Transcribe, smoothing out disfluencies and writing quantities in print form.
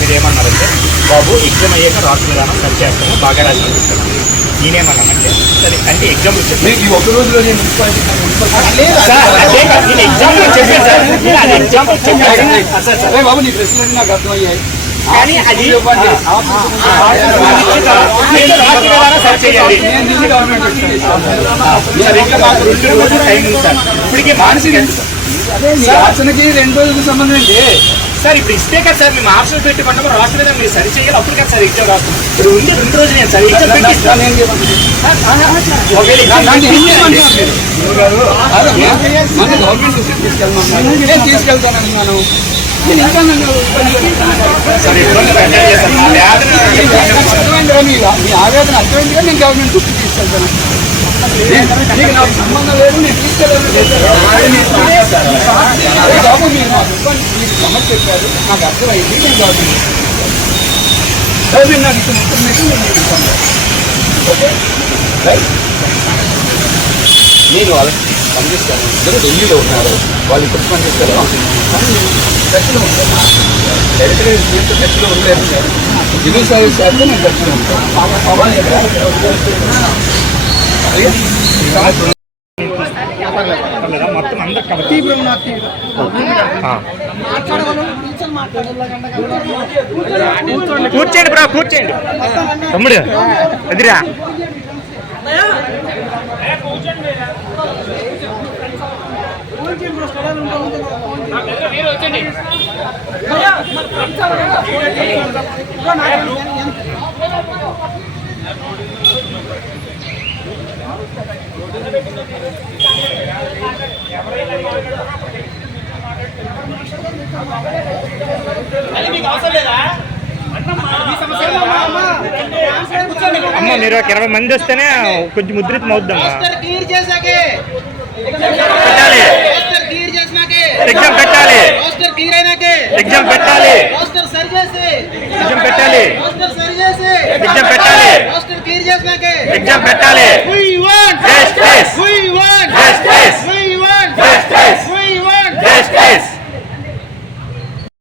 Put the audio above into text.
మీరేమన్నారంటే బాబు exam అయ్యాక రాష్ట్ర విధానం సరి చేస్తాము బాగా రాసి పంపిస్తాను. నేనేమన్నానంటే సరే అంటే ఎగ్జాంపుల్ చెప్పి ఒక రోజులో నేను ఎగ్జాంపుల్ చెప్పాను సార్, నేను ఎగ్జాంపుల్ చెప్పాను బాబు. నీ ప్రశ్నలు నాకు అర్థమయ్యాయి, కానీ అది రాష్ట్ర విధానం సరి చేయాలి. ఇప్పటికే మానసిక ఆచరణకి 2 రోజులకు సంబంధం ఏంటి సార్? ఇప్పుడు ఇస్తే కదా సార్ మేము ఆప్షన్ పెట్టుకుంటాము, రాష్ట్ర విధానం మీరు సరి చేయాలి. అప్పుడు కదా సార్ ఎగ్జామ్ రాస్తాం. ఇప్పుడు ఉంది 2 రోజులు నేను సార్ ఎగ్జామ్ పెట్టిస్తాను. తీసుకెళ్తానని మనం మీ ఆవేదన అర్థమైందిగా నేను గవర్నమెంట్ దృష్టి తీసుకెళ్తాను. నీకు నాకు సంబంధం లేదు, నేను తీసుకెళ్ళాను. బాబు మీరు సమస్య చెప్పారు, నాకు అర్థమైంది, నేను గవర్నమెంట్ నాకు ఇచ్చిన ఇన్ఫర్మేషన్ నేను ఇస్తాను. ఓకే నేను వాళ్ళకి పనిచేస్తాను. ఇద్దరు ఢిల్లీలో ఉన్నారు, వాళ్ళు ఇప్పుడు పనిచేస్తారు. కానీ నేను టచ్లో ఉంటాను, డైరెక్ట్గా దీంతో టచ్లో ఉండలేదు. సివిల్ సర్వీస్ అయితే నేను టచ్లో ఉంటాను. మొత్తం అందరు కూర్చోండి బ్రా, కూర్చోండి తమ్ముడు ఎదిరా. అమ్మ మీరు ఒక 20 మంది వస్తేనే కొంచెం ముద్రితం అవుద్దమ్మా. పెట్టాలి ఎగ్జామ్ పెట్టాలి, ఎగ్జామ్ పెట్టాలి, ఎగ్జామ్ పెట్టాలి, ఎగ్జామ్ పెట్టాలి, ఎగ్జామ్ పెట్టాలి.